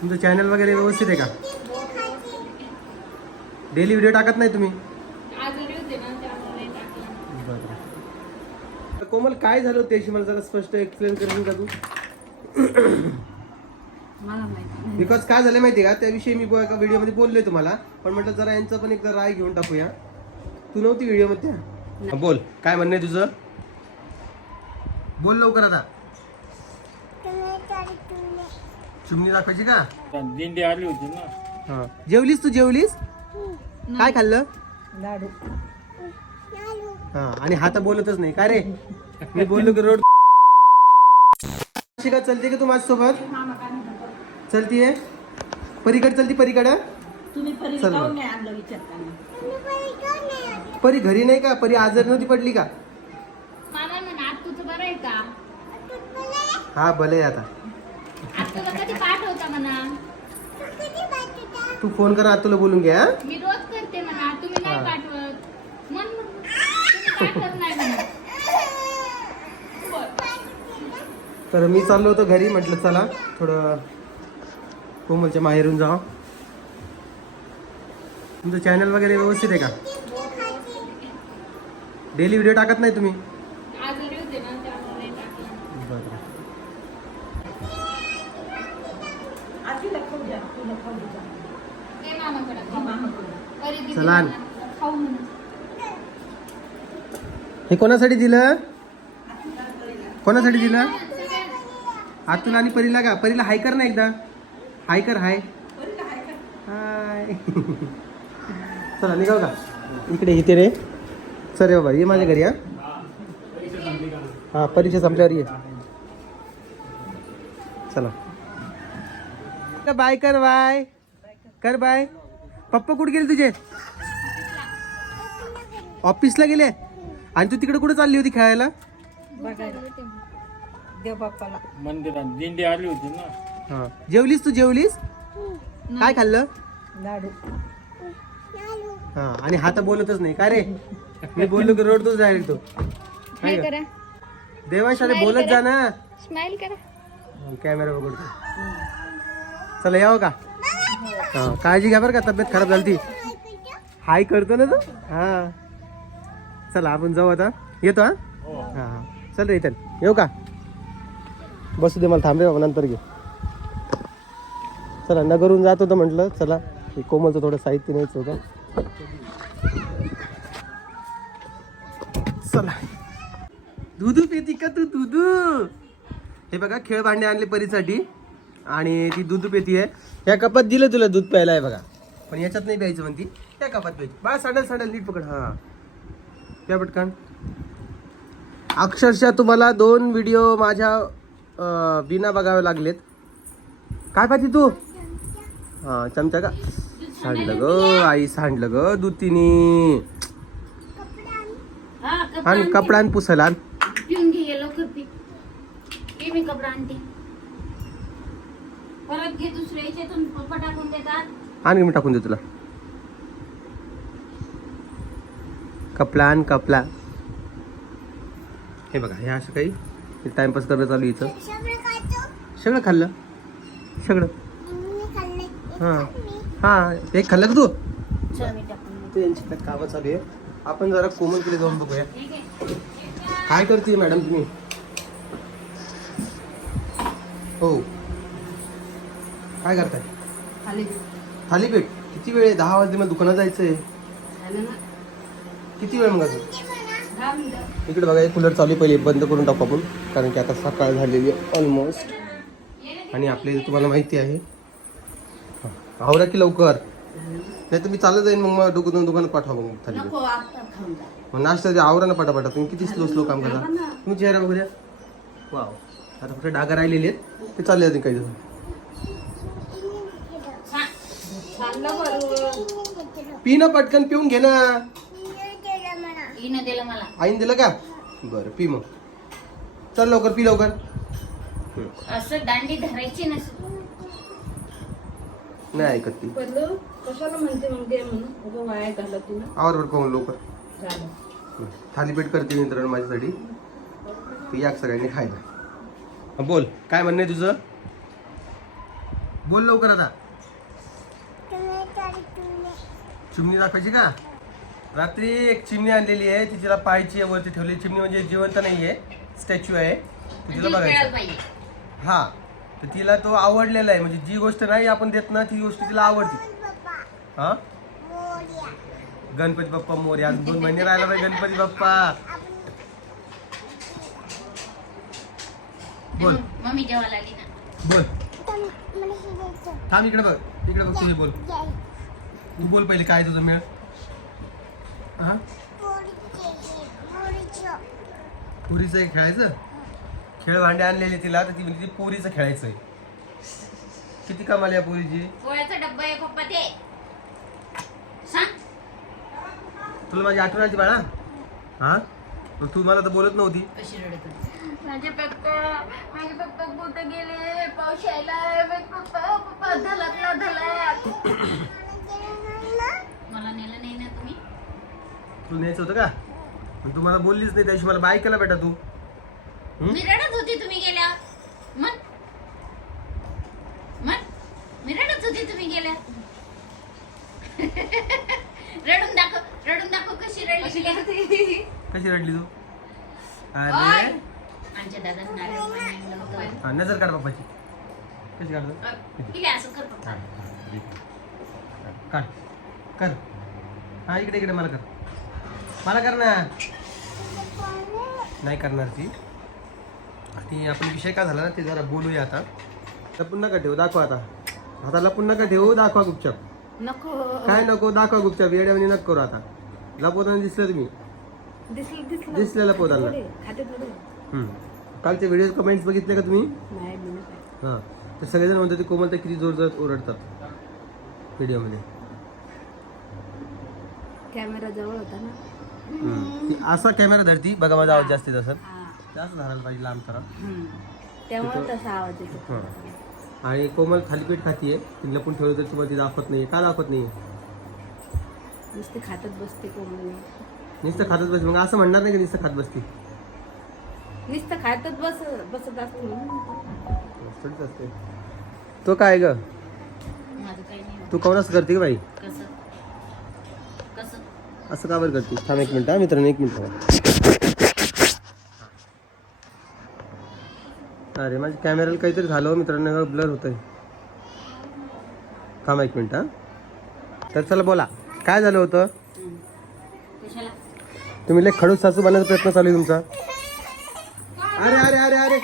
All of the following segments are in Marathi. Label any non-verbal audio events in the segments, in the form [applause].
तुमचं चॅनल वगैरे व्यवस्थित आहे का? डेली व्हिडिओ टाकत नाही तुम्ही? आजारी होते ना त्यामुळे टाकलं तर कोमल काय झालं होतं याशी? मला जरा स्पष्ट एक्सप्लेन करशील का तू. मला माहिती नाही. बिकॉज काय झालं माहिती का? त्याविषयी मी एका व्हिडिओमध्ये बोललोय तुम्हाला. पण म्हटलं जरा यांचं पण एकदा राय घेऊन टाकूया. तू नव्हती व्हिडिओमध्ये बोल काय म्हणणं आहे तुझं? बोल लवकर आता. चिमणी दाखवायची का? दिंडी आली होती ना. हा. जेवलीस तू जेवलीस? काय खाल्लं? लाडू. हा आणि हा तर बोलतच नाही. काय रे? मी बोललो की रोड का चलते का तू माझ्यासोबत? चलतीये? परीकडे चलती परीकडे? तुम्ही परी चल मग. परी घरी नाही का? परी आजार नव्हती पडली का? मामा म्हणा आज तुझं बरं आहे का? हा भले आता. तुला होता म्हणा. तू फोन कर तुला बोलून घ्या हा? मी रोज करते म्हणा तुम्ही नाही. पाठवत. मन तुम्ही पाठवत नाही म्हणा. तर मी चाललो होतो घरी म्हटलं चला थोडं कोमलच्या माहेरून जावं तुमचं चॅनल वगैरे व्यवस्थित आहे का? डेली व्हिडिओ टाकत नाही तुम्ही आजारी होते ना त्यामुळे टाकलं आजीला खाऊ द्या तुला खाऊ द्या ते मामाकडे ती मामाकडे. परी दिदी चला. हे कोणासाठी दिलं? कोणासाठी दिलं? आतून आणि परीला का? परीला हाय कर ना एकदा. हाय कर हाय. हाय चला निघाव का? इकडे इथे रे. चल रे बाबा ये माझ्या घरी हा. हा परीक्षा संपल्यावर ये. चला. बाय कर बाय. कर बाय. पप्पा कुठे गेले तुझे? ऑफिसला गेले? आणि तू तिकडे कुठे चालली होती खेळायला? बघायला देव बाप्पाला मंदिरात. दिंडी आली होती ना. हा. जेवलीस तू? जेवलीस? काय खाल्लं? लाडू. हा. आणि हा तर बोलतच नाही. काय रे? मी बोललो की रोड तोच डायरेक्ट तो देवाशाले बोलत जा ना. स्माइल करा. कॅमेरा बघतो चला यावं का? हा काळजी घ्या बरं का तब्येत खराब झाली ती हाय करतो ना तो? हा. चला आपण जाऊ आता. येतो हा? हा. हा. चल रे इथं. येऊ का? बसू दे मला थांबे बाबा नंतर घे. चला नगरून जात होतं म्हटलं चला. हे कोमलचं थोडं साहित्य न्यायचं होतं. चला. दुधू पिती का तू दुधू? हे बघा खेळ भांडे आणले परीसाठी. आणि ती दूध पेती आहे. ह्या कपात दिलं तुला दूध प्यायला आहे बघा. पण याच्यात नाही प्यायचं म्हणती. त्या कपात प्यायची. बा साडल साडल नीट पकड. हा. प्या पटकन. अक्षरशः तुम्हाला दोन व्हिडिओ माझ्या बिना बघावे लागलेत. काय पाहिजे तू? हा चमचा का? सांडलं ग आई सांडलं ग दूध तिने. हा कपडा आणि कपडा आणि पुसायला आण. पिऊन घे ये लवकर पी. पी मी कपडा आणते. परत घे दुसऱ्या याच्यातून पप्पा टाकून देतात. आण मी टाकून दे तुला. कपला आण कपला. हे बघा हे असं काही टाइमपास करणं चालू आहे इथं. सगळं खाल्लं? सगळं? हां. हां एक खाल्लं का तू? चल मी टाकून ते यांची काय कामं चालू आहे? आपण जरा कोमलकडे जाऊन बघूया. काय करते मॅडम तुम्ही? हो. काय करताय? खाली थालीपीठ किती वेळ आहे? दहा वाजले मला दुकानात जायचं आहे झालं ना. किती वेळ मग अजून? दहा मिनिटं. इकडे बघा एक कूलर चालू आहे. पहिले बंद करून टाकू आपण. कारण की आता सकाळ झालेली आहे ऑलमोस्ट आणि आपल्या इथे तुम्हाला माहिती आहे. हा, आवरा की लवकर. नाही तर मी चालत जाईन मग मला दुकान दुकानात पाठवा मग थाली नको आता खाऊन जा. मग नाश्ता ते आवरा ना पटापटा. तुम्ही किती स्लो स्लो काम करता? तुम्ही चेहरा द्या. वाव. आता फक्त डागा राहिलेले आहेत. ते चालले जाते काही दिवस चाललं बरं पी ना पटकन पिऊन घे ना. हिनं दिलं मला. आईन दिलं का? बरं पी मग. चल लवकर पी लवकर. असं दांडी धरायची नसते नाही ऐकत ती. पडलं? कशाला म्हणते मग दे म्हणून? उगं वाया घालत तिनं आवर बरं पाहून लवकर. झालं. थालीपीठ करते मित्रांनो माझ्यासाठी. ती या सगळ्यांनी खायला. बोल. काय म्हणणं आहे तुझं? बोल लवकर आता. चिमणी दाखवायची का? रात्री एक चिमणी आणलेली आहे ती तिला पाहायची आहे वरती ठेवली चिमणी म्हणजे जिवंत नाही आहे स्टॅच्यू आहे. ती तिला बघायचं. हा. तर तिला तो आवडलेला आहे. म्हणजे जी गोष्ट नाही आपण देत ना ती गोष्ट तिला आवडते. हा? गणपती बाप्पा मोरे आज दोन महिने राहिला पाहिजे गणपती बाप्पा. बोल. मम्मी जेवायला आली ना. बोल. थांब इकडे बघ. इकडे बघ तुझी बोल. तू बोल पहिले काय तुझं मेळ. हा? पुरीचं आहे खेळायचं? खेळ भांडे आणलेले तिला तर ती म्हणजे ती पुरीचं खेळायचं आहे किती कमाल या पुरीची. पोळ्याचा डब्बा आहे पप्पा ते सांग. तुला माझी आठवण आली बाळा? हा? मग तू मला तर बोलत नव्हती. कशी रडत होती? माझे पप्पा माझे पप्पा कुठे गेले? पाऊस यायला पप्पा पप्पा धलकला धलक मला नेलं नाही ना तुम्ही तुला न्यायचं होतं का? मग तू मला बोललीच नाही त्या दिवशी मला बाय केला बेटा तू? मी रडत होती तुम्ही गेल्या. मग मग मी रडत होती तुम्ही गेल्या. [laughs] रडून दाखव रडून दाखव कशी रडली कशी रडली? तू! अरे. आमच्या दादा नारळ पाणी आणलं होतं. हा, नजर काढ बाप्पाची कशी काढतो? असं कर पप्पा. काढ. कर. हा इकडे इकडे मला कर. मला कर ना नाही करणार ती. आणि आपण विषय काय झाला ना ते जरा बोलूया आता. लपून नका ठेवू दाखवा आता. आता लपून नका ठेवू दाखवा गुपचाप. नको. काय नको दाखवा गुपचाप येड्यावानी नका करू आता. लपवताना दिसलं तुम्ही. दिसलं लपवताना. कालचे व्हिडिओ कमेंट्स बघितले का तुम्ही. हां. तर सगळेजण म्हणतात ते कोमलता किती जोर जोरात ओरडतात व्हिडिओमध्ये कॅमेरा जवळ होता ना. असा कॅमेरा धरती. बघा माझा आवाज जास्तीत जास्त हा जास्त धरायला पाहिजे लांब करा. हम्म. त्यामुळे तसा आवाज येतो. हां. आणि कोमल थालीपीठ खातीये ती लपून ठेवलं तर तुम्हाला ती दाखवत नाही का दाखवत नाही नुसते खातच बसते कोणी नुसतं खातच बसते. मग असं म्हणणार नाही की नुसतं खात बसते? नुसतं खातच बस बसत असते. तो काय ग? माझं काही नाही. होत. तू कोणाच करते का बाई? असं का बरं करते थांब एक मिनिट हा मित्रांनो एक मिनिट. अरे माझ्या कॅमेऱ्याला काहीतरी झालं हो मित्रांनो ब्लर होत आहे थांबा एक मिनिट हा. तर चला बोला. काय झालं होतं? तुम्ही लय खडूस सासू बनण्याचा प्रयत्न चालू आहे तुमचा. अरे अरे अरे अरे.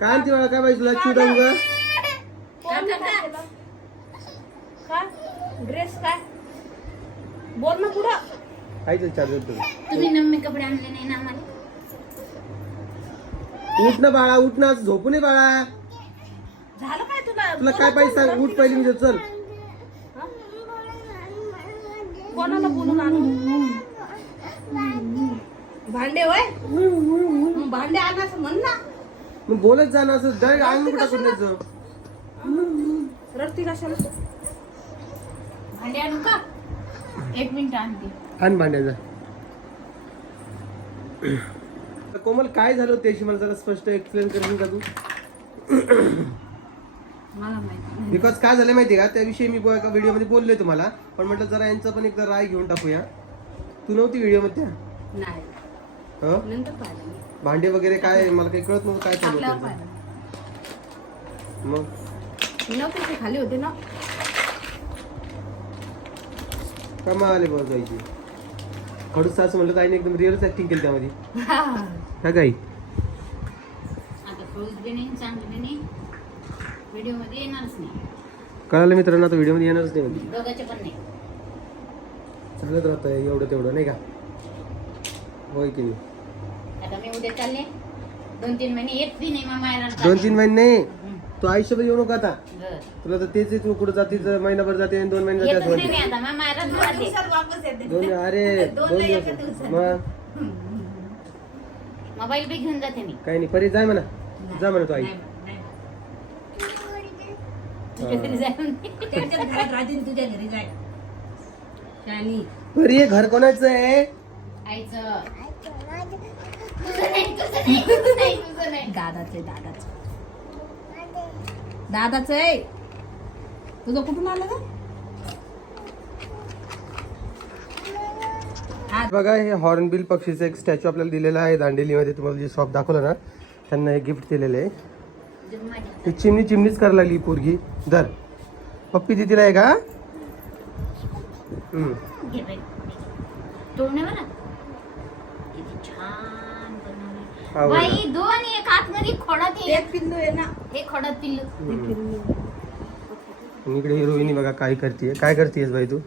काय आणते मला काय पाहिजे तुला चिवडा उगा काय ड्रेस काय बोल ना पुढं काहीच चार्जर तुम्ही तुम्ही नम्मी कपडे आणले नाही ना आम्हाला? उठ ना बाळा उठ ना असं झोपू नये बाळा. झालं काय तुला? तुला काय पाहिजे सांग? उठ पहिली म्हणजे चल. कोणाला बोलून आणू? भांडे होय? मग भांडे आणायचं म्हण ना. मग बोलत जा ना असं. डायरेक्ट अंग कुठं करून द्यायचं रडती कशाला? भांडे आणू का? एक मिनिट आणते. आण भांड्याचा. कोमल काय झालं त्याशी मला जरा स्पष्ट एक्सप्लेन करशील का तू. बिकॉज काय झालं माहिती का? त्याविषयी मी एका व्हिडिओमध्ये बोललोय तुम्हाला. पण म्हटलं जरा यांचा पण एकदा राय घेऊन टाकूया. तू नव्हती व्हिडिओमध्ये. भांडे वगैरे काय? मला काही कळत नव्हतं काय चालू. मग? खाली होते ना. कमाल बघ जायची खडूस असं म्हणलं नाही एकदम रिअलच ऍक्टिंग केली त्यामध्ये. का काही आता क्लोज बी नाही चांगलं बी नाही. व्हिडिओमध्ये येणारच नाही. कळालं मित्रांनो आता व्हिडिओमध्ये येणारच नाही म्हणजे. दोघांचे पण नाही. चालत राहतं एवढं तेवढं नाही का? होय की नाही? आता मी उद्या चालले. दोन तीन महिने येत बी नाही मग मायरा दोन तीन महिने नाही. तू आयुष्यभर येऊ नको आता. तुला तर तेच तू कुठं जातीच महिनाभर जाते आणि दोन महिने येतच जाते नाही मी आता मग मायरा चालले वापस येते. दोन अरे दोन दिवस. मग? मोबाईल बी घेऊन जाते मी. काही नाही परी जाय म्हणा. जा म्हणा तू आई. नाही, नाही. तुझ्या घरी जाऊन त्यांच्याच घरात राहते आणि तुझ्या घरी जाय. शानी. परी हे घर कोणाचं आहे? आईचं. तुझं नाही तुझं नाही तुझं नाही तुझं नाही. दादाचं आहे दादाचं. दादाचं आहे. तुझं कुठून आलं का बघा हे हॉर्नबिल पक्षीचं एक स्टॅच्यू आपल्याला दिलेला आहे दांडेलीमध्ये. तुम्हाला जे शॉप दाखवलं ना त्यांना हे गिफ्ट दिलेलं आहे. ही चिमणी चिमणीच करायला लागली पोरगी. दर पप्पी दिदीला आहे का? हम्म. घे बाई. तोडणे बरं? बाई दोन एक आतमध्ये खोडात ते एक पिल्लू आहे ना. हे खोडात पिल्लू. ते पिल्लू आणि इकडे ही रोहिणी बघा काय करते काय करतेस बाई तू?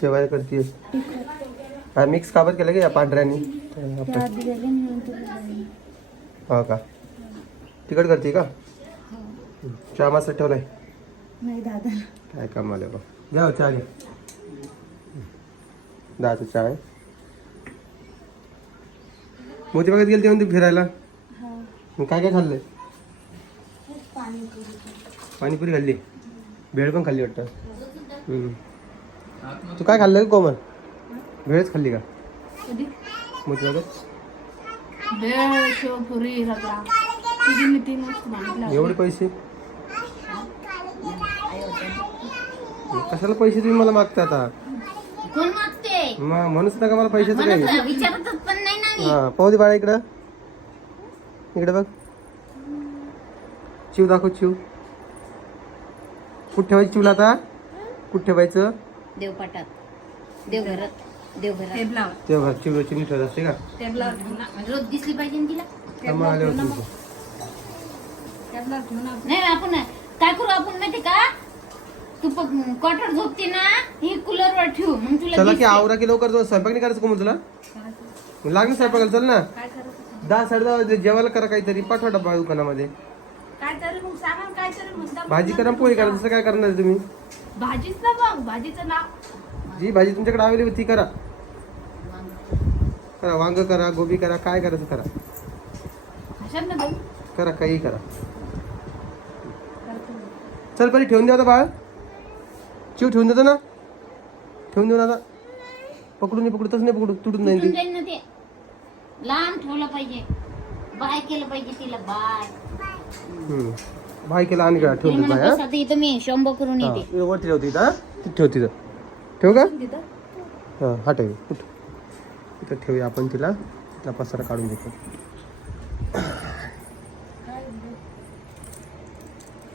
शेवाय. करतेस हा मिक्स काबर केलं का या पांढऱ्यानी? हो का? तिकट करते का? चहा मस्त ठेवलाय. नाही दादा काय काम आलं बा? घ्या हो, चहा घ्या दहाचा चहा आहे. मोती बघत गेली तेव्हा फिरायला मग काय काय खाल्लंय? पाणीपुरी खाल्ली. भेळ पण खाल्ली वाटतं. हम्म. तू काय खाल्लं का कोमल? भेळच खाल्ली का? मोती बघत भेळ शेवपुरी रगडा. तिघी मी तीन वस्तू मागितल्या एवढे पैसे? कशाला पैसे तुम्ही मला मागता आता? कोण मागते? मग म्हणूच नका मला पैशाचं मला काही. विचारतच पण नाही. मी हा पाहू दे बाळा इकडं. इकडे बघ. चिव दाखव चिव. कुठं ठेवायची चिवला आता? कुठं ठेवायचं? देवपाटात. देवघरात. देवघरात. टेबलावर. तेव्हा चिव चिमणी ठेवत असते का टेबलावर ठेवू ना. रोज दिसली पाहिजे ना तिला? त्यामुळे आले होते तुमचे. टेबलावर ठेवू ना. नाही आपण काय करू आपण माहिती का? तू क्वार्टर झोपते ना ही कूलर वर ठेवू. मग तुला चला की दिसते. आवरा की लवकर जाऊ. स्वयंपाक नाही करायचं तुला? मग लागलं स्वयंपाकाला चल ना. काय करायचं दहा साडे दहा वाजले जेवायला करा काहीतरी. पाठवा डबा दुकानामध्ये. काय तरी मग सांगा काय तरी म्हणता भाजी करा पोळी करा. तसं काय करणार आहे तुम्ही? भाजीच ना भाजीचं नाव. जी भाजी तुमच्याकडे अवेलेबल ती करा. करा वांग करा गोबी करा काय करायचं करा. भाषात ना बाई. करा काही करा. चल पहिले ठेवून द्या आता बाळ. चिव ठेवून देतो ना. ठेवून देऊ ना आता. पकडून नाही पकडू तसं नाही पकडू तुटून नाही तुटून ती जाईल ना ते. लांब ठेवलं पाहिजे. बाय केलं पाहिजे तिला बाय. हम्म. केला आणि का ठेवून देत बाय आता इथं मी शंभो करून हा. येते. हा. तिथं ठेव तिथं. ठेवू का? हा हा ठेव उठ. इथं ठेवूया आपण तिला. तिथला पसारा काढून घेतो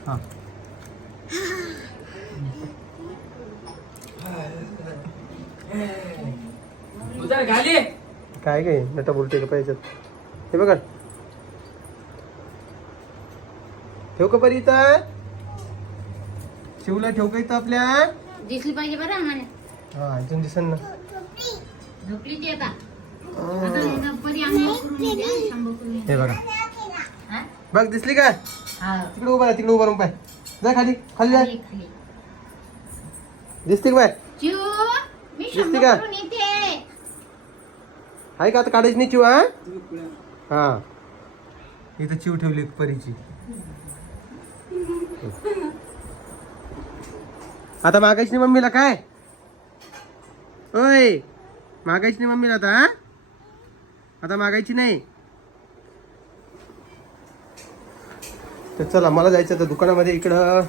हा. काय काय नटा बोलते का पाहिजे हे बघा. ठेव का परी इथं? शिवला ठेव का इथं आपल्या? दिसली पाहिजे बरं आम्हाला. हा इथून दिसन ना. झोपली ती आता. हा. परी करून करून हे बघा. हा? बघ दिसली काय हा. तिकडे उभा राहा तिकडे उभा राहून पाय. जा खाली खाली जा. खाली, खाली. दिसते का बाय चिऊ मी दिसते का? करून येते. आहे का आता काढायची नाही चिव हा? हा. इथं चिव ठेवली परीची. आता मागायची नाही मम्मीला काय? ओय मागायची नाही मम्मीला आता हा? आता मागायची नाही. तर चला मला जायचं आता दुकानामध्ये इकडं.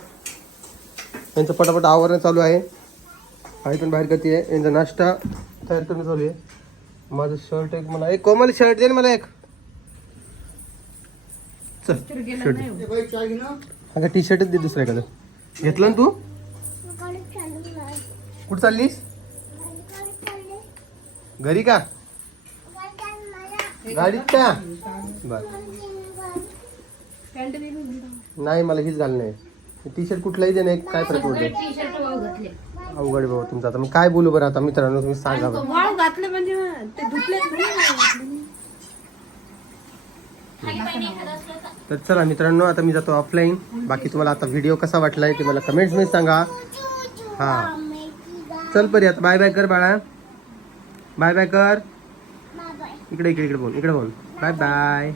यांचं पटापट आवरण चालू आहे. आई पण बाहेर करते यांचा नाश्ता तयार करणं चालू आहे. माझं शर्ट एक मला एक कोमल शर्ट दे ना मला एक. चल शर्ट अगं टी शर्टच दे दुसरं एखादं घेतलं ना तू? कुठं चाललीस? घरी का? गाडीत का? बर. नाही मला हीच घालणं आहे. टी शर्ट कुठलाही दे ना एक काय फरक पडतो अवघड आहे बाबा तुमचं. आता मी काय बोलू बरं आता मित्रांनो तुम्ही सांगा बरं. वाळू घातले म्हणजे ते धुतले तर चला मित्रांनो आता मी जातो ऑफलाईन बाकी तुम्हाला आता व्हिडिओ कसा वाटलाय ते मला कमेंट्समध्ये सांगा. हा. चल परी आता बाय बाय कर बाळा. बाय बाय कर. इकडे इकडे इकडे बोल इकडे बोल. Bye bye